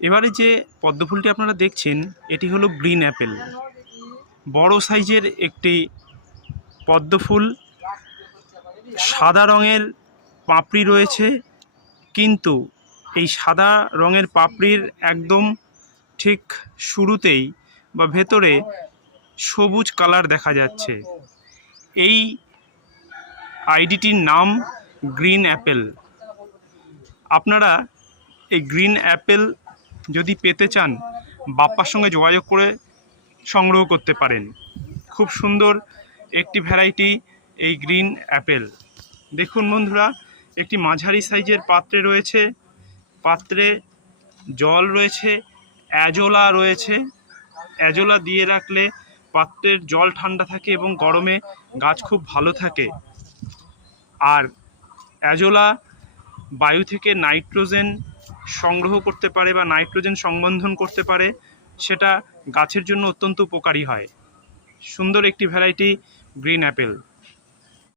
এবারে যে পদ্ম ফুলটি আপনারা দেখছেন এটি হলো গ্রিন অ্যাপেল। বড় সাইজের একটি পদ্ম ফুল, সাদা রঙের পাপড়ি রয়েছে, কিন্তু এই সাদা রঙের পাপড়ির একদম ঠিক শুরুতেই বা ভেতরে সবুজ কালার দেখা যাচ্ছে। এই আইডিটির নাম গ্রিন অ্যাপেল। আপনারা এই গ্রিন অ্যাপেল যদি পেতে চান বাপ্পার সঙ্গে যোগাযোগ করে সংগ্রহ করতে পারেন। খুব সুন্দর একটি ভ্যারাইটি এই গ্রিন অ্যাপেল। দেখুন বন্ধুরা, একটি মাঝারি সাইজের পাত্রে রয়েছে, পাত্রে জল রয়েছে, অ্যাজোলা রয়েছে। অ্যাজোলা দিয়ে রাখলে পাত্রের জল ঠান্ডা থাকে এবং গরমে গাছ খুব ভালো থাকে। আর অ্যাজোলা বায়ু থেকে নাইট্রোজেন সংগ্রহ করতে পারে বা নাইট্রোজেন সংবন্ধন করতে পারে, সেটা গাছের জন্য অত্যন্ত উপকারী হয়। সুন্দর একটি ভ্যারাইটি গ্রিন অ্যাপেল।